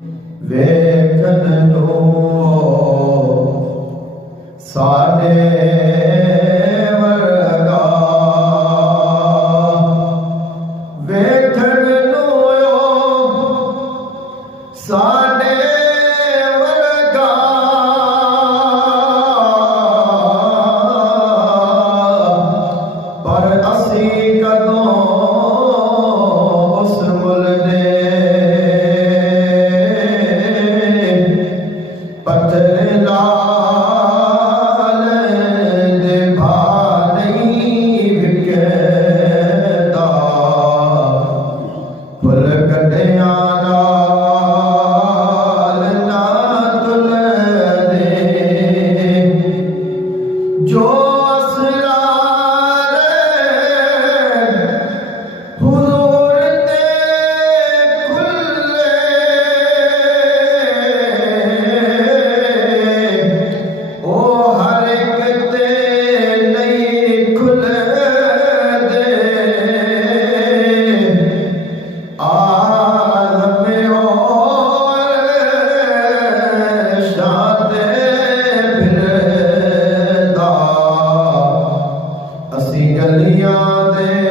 ਵੇਖਣ ਨੂੰ ਸਾਡੇ ਵਰਗਾ, ਵੇਖਣ ਨੂੰ ਸਾਡੇ ਵਰਗਾ, ਪਰ ਅਸੀਂ ਕਦੋਂ ਉਸ ਮੁੱਲ ਦੇ ਪੱਥਰ ਲਾਲ ਦੇ ਭਾ ਨਹੀਂ ਵਿਕਦਾ, ਫੁੱਲ ਕੱਢਿਆਂ ਨਾਲ ਨਾ ਤੁਲਦੇ, ਜੋ ਅਸਰਾਰ ਹੁਜ਼ੂਰ ਤੇ ਖੁੱਲੇ, ਉਹ ਹਰ ਇੱਕ ਤੇ ਨਹੀਂ ਖੁੱਲਦੇ, ਆਲਮ ਔਰ ਸ਼ਾਤੇ ਫਿਰਦਾ, ਅਸੀਂ ਗਲੀਆਂ ਦੇ